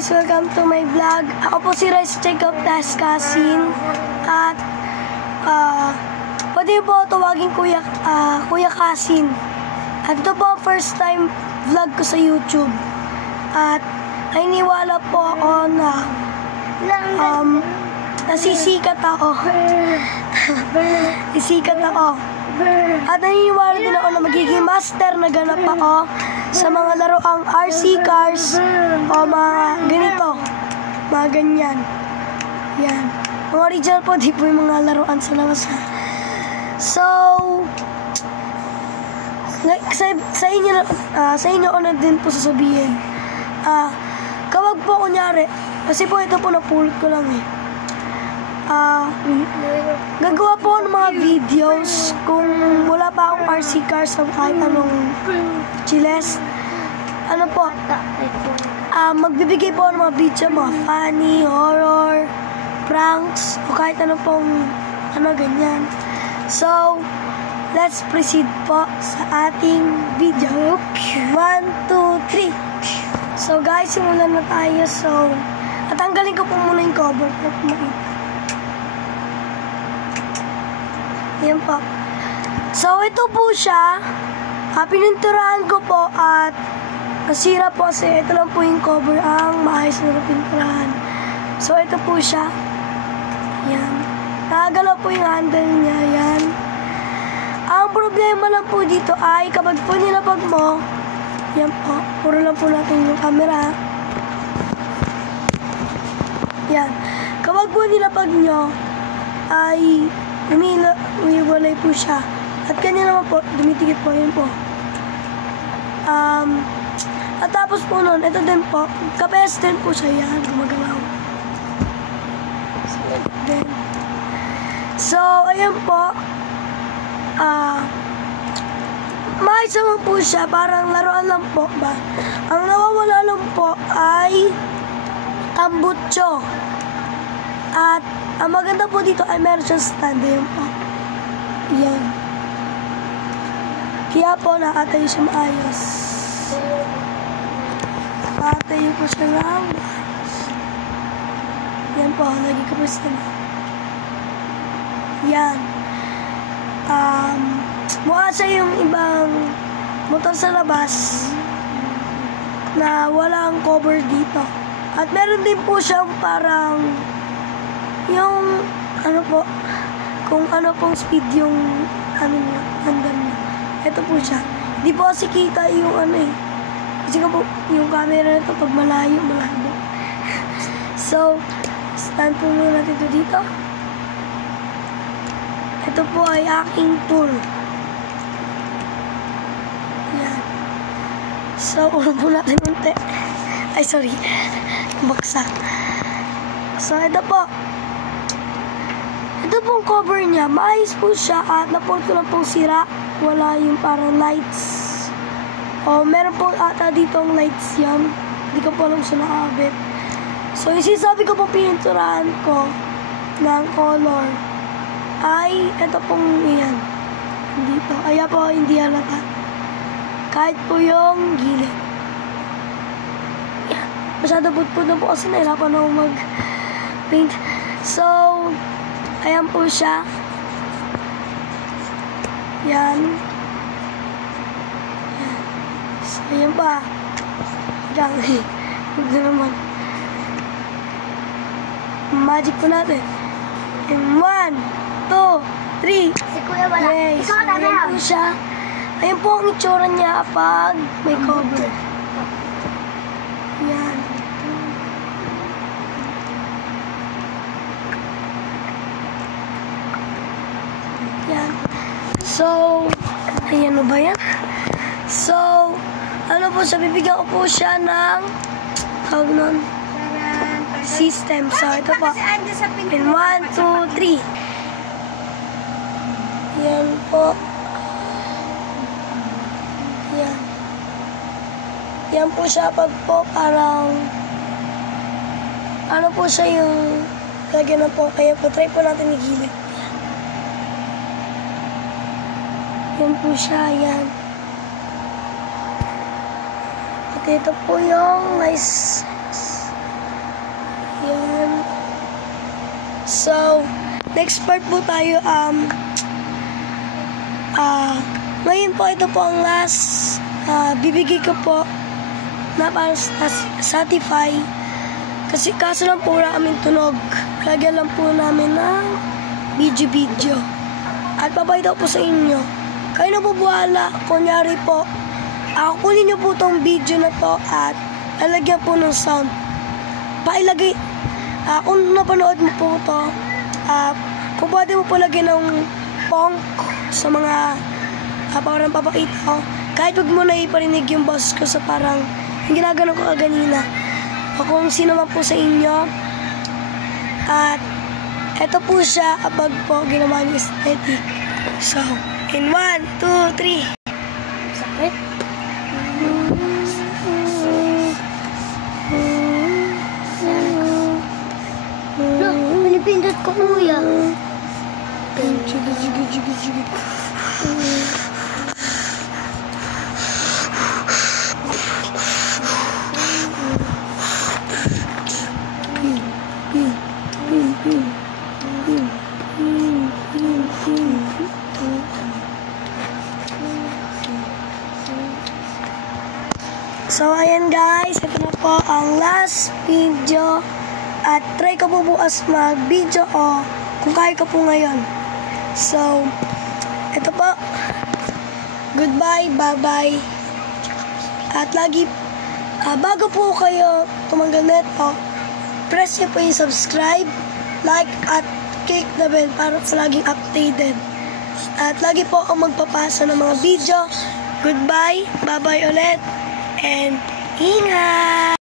guys! Welcome to my vlog. Ako po si Rice Jacob Tascasin. At pwede po tawagin Kuya Kasin. At ito po ang first time vlog ko sa YouTube. At naniniwala po ako na nasisikat ako. Nasikat ako. At naniniwala din ako na magiging master na ganap ako sa mga laruang RC cars o mga ganito, mga ganyan. Yan. Mga original po, di po yung mga laruan sa labas. So, sa inyo ko na din po sasabihin. Kapag po kunyari, kasi po ito po napulot ko lang eh. Gagawa po ng mga videos kung wala pa akong RC cars sa kahit anong chiles. Ano po, magbibigay po ng mga video, mga funny, horror, pranks, o kahit ano pong ganyan. So, let's proceed po sa ating video. 1, 2, 3. So guys, simulan na tayo. So, tatanggalin ko po muna yung cover para makita. Yan po. So, ito po siya. Pininturahan ko po at nasira po kasi ito lang po yung cover ang maayos na napinturahan. So, ito po siya. Yan. Nakagalaw po yung handle niya. Yan. Ang problema lang po dito ay kapag po nilapag mo, yan po. Puro lang po natin yung camera. Yan. Kapag po nilapag nyo, ay umiwalay po siya. At kanya naman po, dumitikit po, yun po. At tapos po nun, ito din po, kapes din po siya, yan, gumagalaw. So, ayan po, maayos naman po siya, parang laruan lang po ba. Ang nawawala lang po ay tambutso. At ang maganda po dito ay meron siyang stand. Ayan po. Yan. Kaya po nakatayo siya maayos. Nakatayo po siya lang maayos. Yan po. Lagi ko po siya. Yan. Mukha siya yung ibang motor sa labas na walang cover dito. At meron din po siyang parang yung po, kung ano pong speed yung handle niya. Ito po siya. Di po kasi kita yung kasi po yung camera nito pag malayo, malabo. So, stand po muna natin ito dito. Ito po ay aking tool. Yan. So, ulo po natin unti. Ay, sorry. Baksak. So, ito po. Ito pong cover niya, maayos po siya at naport ko lang pong sira. Wala yung parang lights. O, meron pong ata ditong lights yan. Hindi ko po alam siya nakabit. So, yung sinasabi ko pong pininturahan ko ng color ay ito pong yan. Dito. Kaya po, hindi halata. Kahit po yung gilid. Yan. Masyado putput na po kasi nahirapan ako mag-paint. So, ayan po siya. Yan. Yan. So, ayan pa. Diyan. Huwag na naman. Magic po natin. And 1, 2, 3. Si Kuya wala. Yes. Ikaw na Ayan po siya. Ayan po ang itsura niya pag may cover. Yan. Yan. So, ayan mo ba yan? So, ano po siya, bibigyan ko po siya ng system. So, ito po. In 1, 2, 3. Yan po. Yan. Yan po siya pag po parang ano po siya yung lagyan na po. Kaya po, try po natin igilid. Yan po siya, yan. At ito po yung nice next part po tayo, ngayon po, ito po ang last, bibigay ko po na para satisfy. Kasi kaso lang po wala kaming tunog. Lagyan lang po namin ng video. At papayta po sa inyo. Kayo na po buhala. Kunyari po, kunin nyo po tong video na to at lalagyan po ng sound. Pailagay, kung napanood mo po to, kung pwede mo po lagyan ng punk sa mga parang papakita ko. Kahit wag mo na iparinig yung boss ko sa parang yung ginagano ko kaganina. O kung sino man po sa inyo. At eto po siya kapag po ginawa niyo aesthetic. So, in 1, 2, 3. Sakit? Look, pinipindot ko kuya. Jiggy. So, ayan guys, ito na po ang last video. At try ko po bukas mag-video o kung kaya ko po ngayon. So, ito po. Goodbye, bye-bye. At lagi, bago po kayo tumanggal neto, press nyo po yung subscribe, like, at click the bell para sa laging updated. At lagi po ako magpapasa ng mga video. Goodbye, bye-bye ulit, and ingat!